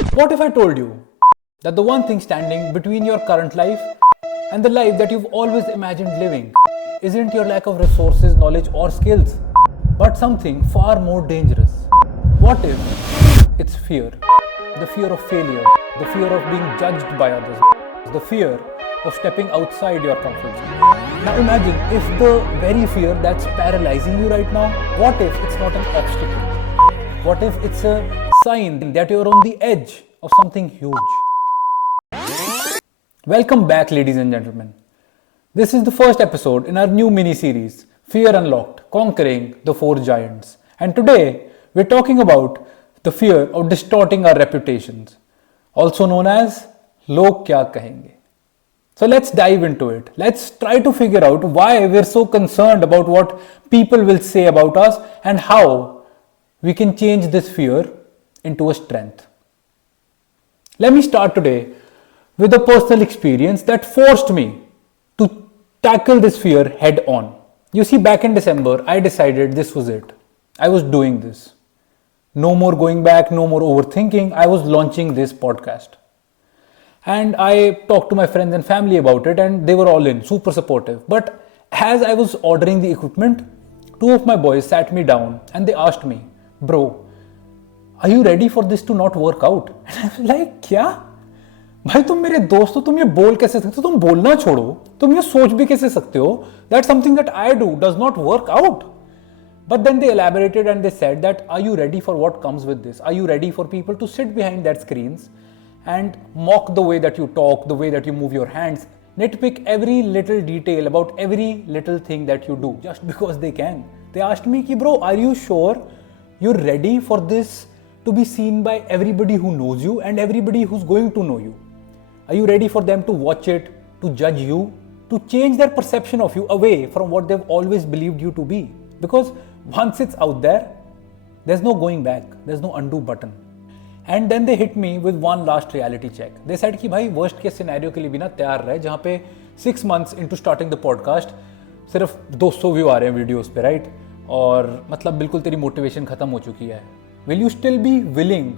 What if I told you that the one thing standing between your current life and the life that you've always imagined living isn't your lack of resources, knowledge, or skills, but something far more dangerous? What if it's fear? The fear of failure, the fear of being judged by others, the fear of stepping outside your comfort zone. Now imagine if the very fear that's paralyzing you right now, what if it's not an obstacle? What if it's a sign that you're on the edge of something huge? Welcome back, ladies and gentlemen. This is the first episode in our new mini-series, Fear Unlocked, Conquering the Four Giants. And today, we're talking about the fear of distorting our reputations, also known as Log Kya Kahenge. So let's dive into it. Let's try to figure out why we're so concerned about what people will say about us and how we can change this fear into a strength. Let me start today with a personal experience that forced me to tackle this fear head on. You see, back in December, I decided this was it. I was doing this. No more going back, no more overthinking. I was launching this podcast. And I talked to my friends and family about it, and they were all in, super supportive. But as I was ordering the equipment, two of my boys sat me down and they asked me, "Bro, are you ready for this to not work out?" And I was like, "क्या? भाई तुम मेरे दोस्त हो, तुम ये बोल कैसे सकते हो? तुम बोलना छोड़ो, तुम ये सोच भी कैसे सकते हो that something that I do does not work out?" But then they elaborated and they said that, "Are you ready for what comes with this? Are you ready for people to sit behind their screens and mock the way that you talk, the way that you move your hands, nitpick every little detail about every little thing that you do just because they can?" They asked me, "Bro, are you sure you're ready for this to be seen by everybody who knows you and everybody who's going to know you? Are you ready for them to watch it, to judge you, to change their perception of you away from what they've always believed you to be? Because once it's out there, there's no going back, there's no undo button." And then they hit me with one last reality check. They said कि भाई worst case scenario के लिए भी ना तैयार रहे, जहाँ पे 6 months into starting the podcast सिर्फ 200 व्यू आ रहे हैं वीडियोस पे, राइट? और मतलब बिल्कुल तेरी मोटिवेशन खत्म हो चुकी है. Will you still be willing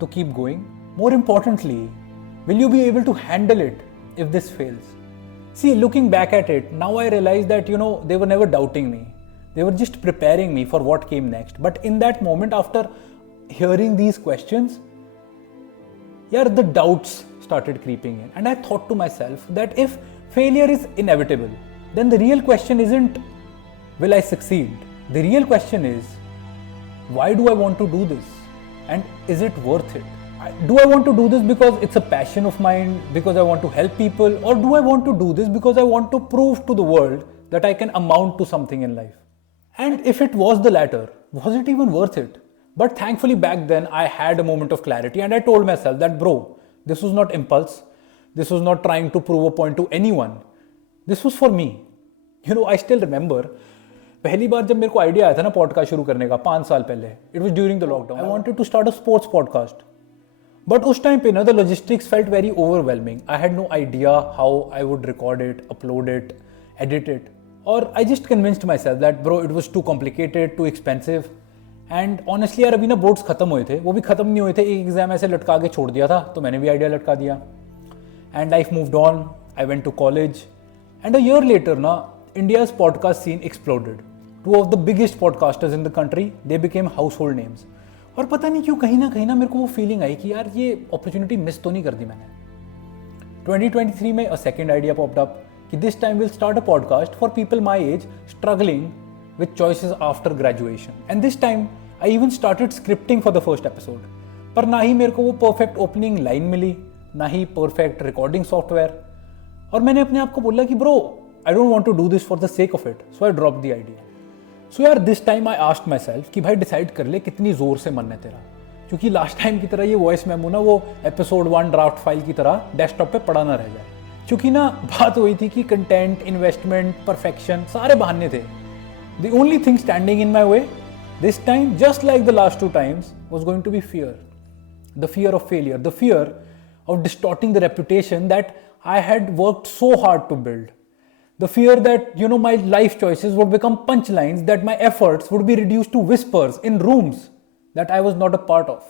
to keep going? More importantly, will you be able to handle it if this fails? See, looking back at it, now I realize that, they were never doubting me. They were just preparing me for what came next. But in that moment, after hearing these questions, the doubts started creeping in. And I thought to myself that if failure is inevitable, then the real question isn't, will I succeed? The real question is, why do I want to do this? And is it worth it? Do I want to do this because it's a passion of mine, because I want to help people? Or do I want to do this because I want to prove to the world that I can amount to something in life? And if it was the latter, was it even worth it? But thankfully back then I had a moment of clarity and I told myself that, bro, this was not impulse. This was not trying to prove a point to anyone. This was for me. I still remember, पहली बार जब मेरे को idea आया था ना podcast शुरू करने का 5 साल पहले, it was during the lockdown. I wanted to start a sports podcast. But उस टाइम पे ना the logistics felt very overwhelming. I had no idea how I would record it, upload it, edit it. Or I just convinced myself that, bro, it was too complicated, too expensive. And honestly यार अभी ना boards खत्म हुए थे, वो भी खत्म नहीं हुए थे, एक एग्जाम ऐसे लटका के छोड़ दिया था, तो मैंने भी आइडिया लटका दिया. And life moved on. I went to college and a year later ना India's podcast scene exploded. Two of the biggest podcasters in the country, they became household names. और पता नहीं क्यों कहीं ना मेरे को वो फीलिंग आई कि यार ये अपॉर्चुनिटी मिस तो नहीं कर दी मैंने. 2023 में a second idea popped up कि this time will start a podcast for people my age struggling with choices after graduation. And this time I even started scripting for the first episode. पर ना ही मेरे को वो perfect opening line मिली, ना ही perfect recording software. और मैंने अपने आप को बोला कि bro, I don't want to do this for the sake of it. So I dropped the idea. So यार this time I asked myself कि भाई decide कर ले कितनी जोर से मन है तेरा. क्योंकि लास्ट टाइम की तरह ये वॉइस मेमो ना वो एपिसोड 1 ड्राफ्ट फाइल की तरह डेस्कटॉप पे पड़ा ना रह जाए. क्योंकि ना बात वही थी कि कंटेंट, इन्वेस्टमेंट, परफेक्शन सारे बहाने थे. The only thing standing in my way, this time, just like the last 2 times, was going to be fear. The fear of failure, the fear of distorting the reputation that I had worked so hard to build. The fear that, my life choices would become punchlines, that my efforts would be reduced to whispers in rooms that I was not a part of.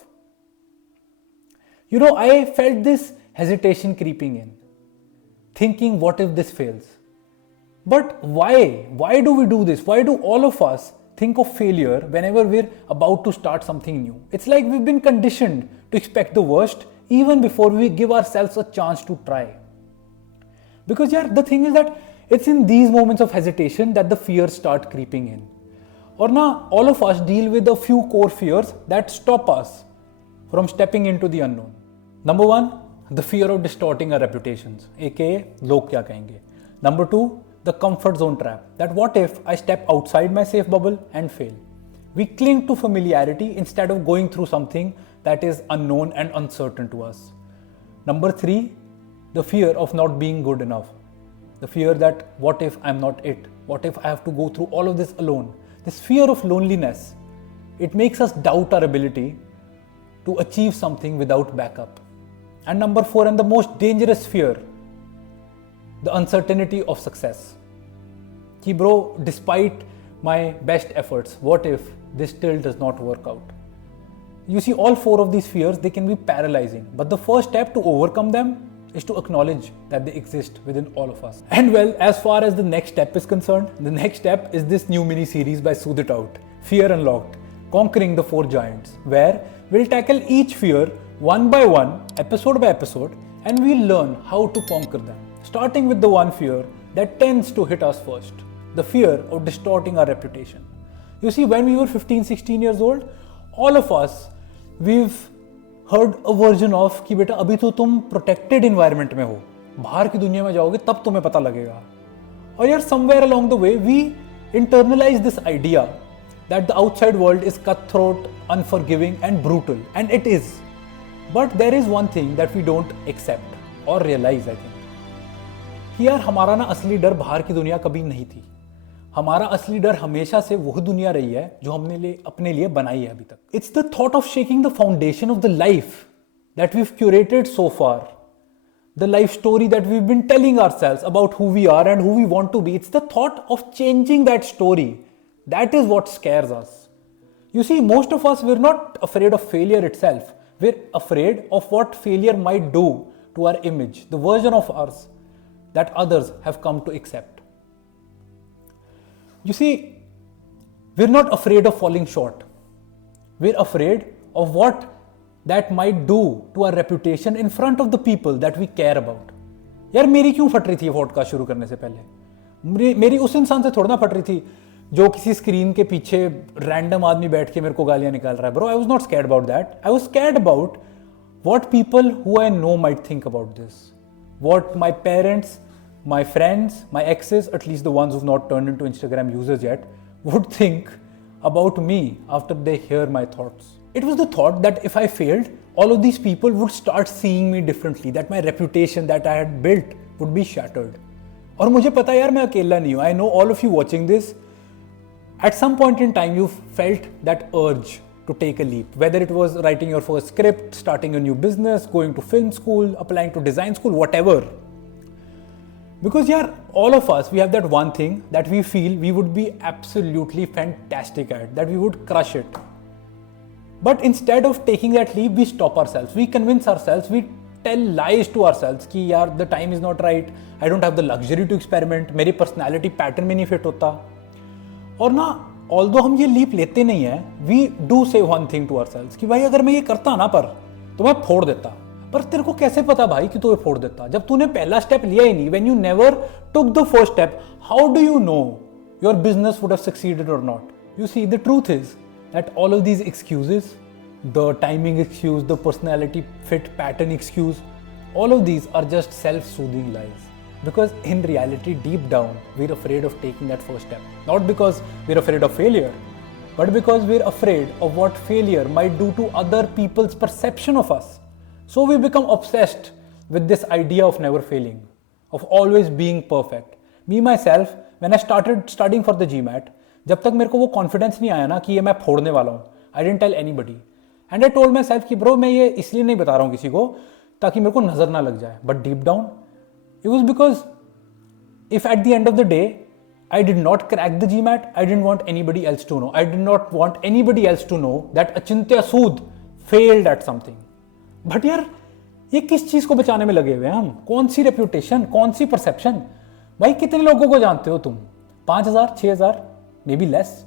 I felt this hesitation creeping in, thinking, what if this fails? But why? Why do we do this? Why do all of us think of failure whenever we're about to start something new? It's like we've been conditioned to expect the worst even before we give ourselves a chance to try. Because the thing is that it's in these moments of hesitation that the fears start creeping in. Or now all of us deal with a few core fears that stop us from stepping into the unknown. Number one, the fear of distorting our reputations, aka log kya kahenge. Number two, the comfort zone trap, that what if I step outside my safe bubble and fail? We cling to familiarity instead of going through something that is unknown and uncertain to us. Number three, the fear of not being good enough. The fear that what if I'm not it? What if I have to go through all of this alone? This fear of loneliness, it makes us doubt our ability to achieve something without backup. And number four, and the most dangerous fear, the uncertainty of success. Ki bro, despite my best efforts, what if this still does not work out? You see, all four of these fears, they can be paralyzing. But the first step to overcome them is to acknowledge that they exist within all of us. And well, as far as the next step is concerned, the next step is this new mini series by Sood It Out, Fear Unlocked, Conquering the Four Giants, where we'll tackle each fear one by one, episode by episode, and we'll learn how to conquer them. Starting with the one fear that tends to hit us first, the fear of distorting our reputation. You see, when we were 15, 16 years old, all of us, we've heard a version of कि बेटा अभी तो तुम protected environment में हो, बाहर की दुनिया में जाओगे तब तुम्हें पता लगेगा. और यार somewhere along the way we internalize this idea that the outside world is cutthroat, unforgiving and brutal, and it is. But there is one thing that we don't accept or realize, I think, कि यार हमारा ना असली डर बाहर की दुनिया कभी नहीं थी. हमारा असली डर हमेशा से वह दुनिया रही है जो हमने अपने लिए बनाई है अभी तक. It's the thought of shaking the foundation of the life that we've curated so far. The life story that we've been telling ourselves about who we are and who we want to be. It's the thought of changing that story. That is what scares us. You see, most of us, we're not afraid of failure itself. We're afraid of what failure might do to our image, the version of us that others have come to accept. You see, we're not afraid of falling short. We're afraid of what that might do to our reputation in front of the people that we care about. यार मेरी क्यों फट रही थी ये podcast शुरू करने से पहले? मेरी उस इंसान से थोड़ा ना फट रही थी जो किसी स्क्रीन के पीछे रैंडम आदमी बैठ के मेरे को गालियां निकाल रहा है. Bro, I was not scared about that. I was scared about what people who I know might think about this. What my parents, my friends, my exes, at least the ones who've not turned into Instagram users yet, would think about me after they hear my thoughts. It was the thought that if I failed, all of these people would start seeing me differently, that my reputation that I had built would be shattered. और मुझे पता है यार मैं अकेला नहीं हूँ. I know all of you watching this, at some point in time you felt that urge to take a leap. Whether it was writing your first script, starting a new business, going to film school, applying to design school, whatever. Because all of us, we have that one thing that we feel we would be absolutely fantastic at, that we would crush it. But instead of taking that leap, we stop ourselves, we convince ourselves, we tell lies to ourselves कि the time is not right, I don't have the luxury to experiment, मेरी personality pattern में नहीं fit होता. और ना, although हम ये leap लेते नहीं हैं, we do say one thing to ourselves कि भाई अगर मैं ये करता ना तो मैं फोड़ देता. पर तेरे को कैसे पता भाई कि तू ये फोड़ देता जब तूने पहला स्टेप लिया ही नहीं? When you never took the first step, how do you know your business would have succeeded or not? You see, the truth is that all of these excuses, the timing excuse, the personality fit pattern excuse, all of these are just self-soothing lies. Because in reality, deep down, we're afraid of taking that first step. Not because we're afraid of failure, but because we're afraid of what failure might do to other people's perception of us. So we become obsessed with this idea of never failing, of always being perfect. Me myself, when I started studying for the GMAT, जब तक मेरे को वो confidence नहीं आया ना कि ये मैं फोड़ने वाला हूँ, I didn't tell anybody. And I told myself कि bro मैं ये इसलिए नहीं बता रहा हूँ किसी को ताकि मेरे को नजर ना लग जाए. But deep down, it was because if at the end of the day I did not crack the GMAT, I didn't want anybody else to know. I did not want anybody else to know that Achintya Sood failed at something. But ये किस चीज को बचाने में लगे हुए हैं हम? कौन सी रेप्यूटेशन, कौन सी परसेप्शन? भाई कितने लोगों को जानते हो तुम? 5,000, 6,000, may be less.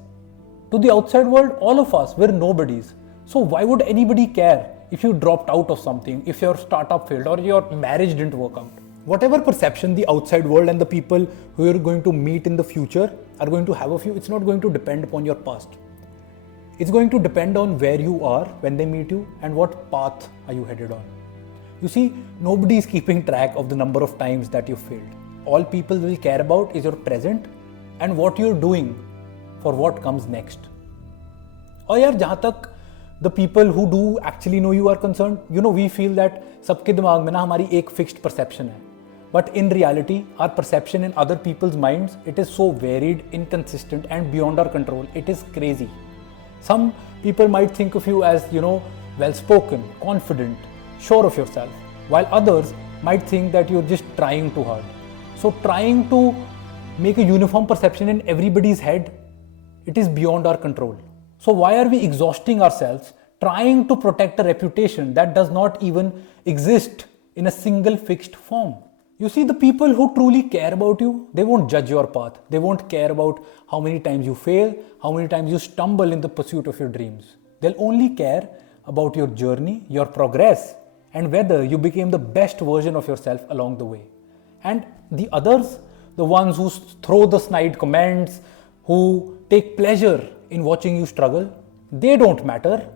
To the outside world, all of us, we're nobodies. So why would anybody care if you dropped out of something, if your startup failed or your marriage didn't work out? Whatever perception the outside world and the people who you're going to meet in the future are going to have of you, it's not going to depend upon your past. It's going to depend on where you are when they meet you and what path are you headed on. You see, nobody is keeping track of the number of times that you failed. All people will care about is your present and what you're doing for what comes next. और यार जहाँ तक the people who do actually know you are concerned, you know, we feel that सबके दिमाग में ना हमारी एक fixed perception है. But in reality, our perception in other people's minds, it is so varied, inconsistent and beyond our control. It is crazy. Some people might think of you as, you know, well-spoken, confident, sure of yourself, while others might think that you're just trying too hard. So trying to make a uniform perception in everybody's head, it is beyond our control. So why are we exhausting ourselves trying to protect a reputation that does not even exist in a single fixed form? You see, the people who truly care about you, they won't judge your path. They won't care about how many times you fail, how many times you stumble in the pursuit of your dreams. They'll only care about your journey, your progress, and whether you became the best version of yourself along the way. And the others, the ones who throw the snide comments, who take pleasure in watching you struggle, they don't matter.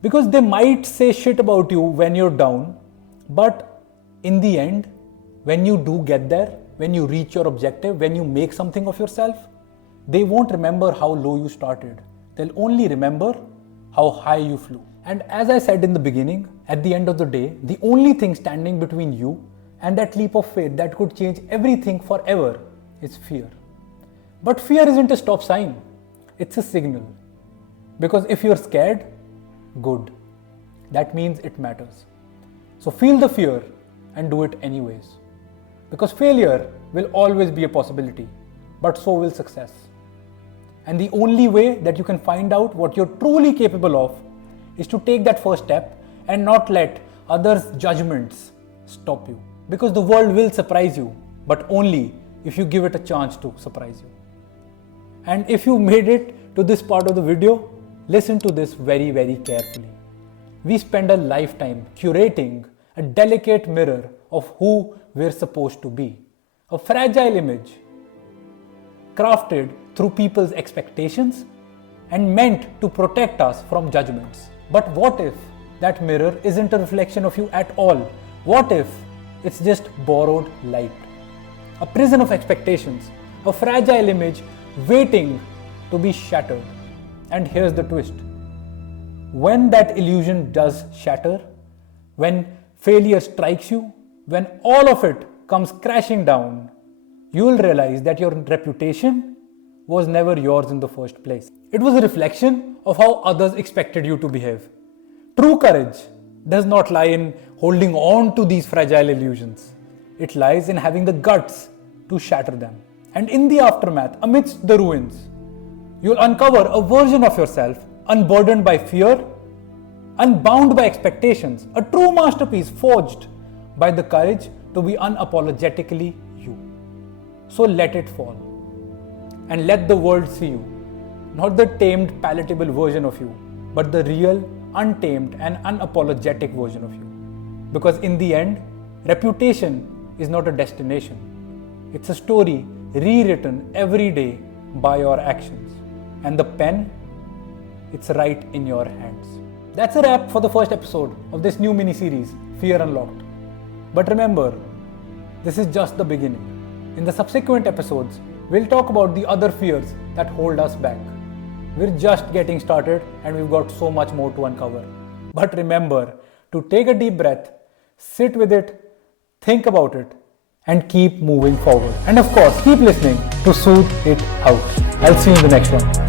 Because they might say shit about you when you're down, but in the end, when you do get there, when you reach your objective, when you make something of yourself, they won't remember how low you started. They'll only remember how high you flew. And as I said in the beginning, at the end of the day, the only thing standing between you and that leap of faith that could change everything forever is fear. But fear isn't a stop sign, it's a signal. Because if you're scared, good. That means it matters. So feel the fear and do it anyways. Because failure will always be a possibility, but so will success. And the only way that you can find out what you're truly capable of is to take that first step and not let others' judgments stop you. Because the world will surprise you, but only if you give it a chance to surprise you. And if you made it to this part of the video, listen to this very, very carefully. We spend a lifetime curating a delicate mirror of who we're supposed to be. A fragile image crafted through people's expectations and meant to protect us from judgments. But what if that mirror isn't a reflection of you at all? What if it's just borrowed light? A prison of expectations, a fragile image waiting to be shattered. And here's the twist. When that illusion does shatter, when failure strikes you, when all of it comes crashing down, you will realize that your reputation was never yours in the first place. It was a reflection of how others expected you to behave. True courage does not lie in holding on to these fragile illusions. It lies in having the guts to shatter them. And in the aftermath, amidst the ruins, you'll uncover a version of yourself unburdened by fear, unbound by expectations, a true masterpiece forged by the courage to be unapologetically you. So let it fall and let the world see you, not the tamed, palatable version of you, but the real, untamed and unapologetic version of you. Because in the end, reputation is not a destination. It's a story rewritten every day by your actions. And the pen, it's right in your hands. That's a wrap for the first episode of this new mini-series, Fear Unlocked. But remember, this is just the beginning. In the subsequent episodes, we'll talk about the other fears that hold us back. We're just getting started and we've got so much more to uncover. But remember to take a deep breath, sit with it, think about it, and keep moving forward. And of course, keep listening to Sood It Out. I'll see you in the next one.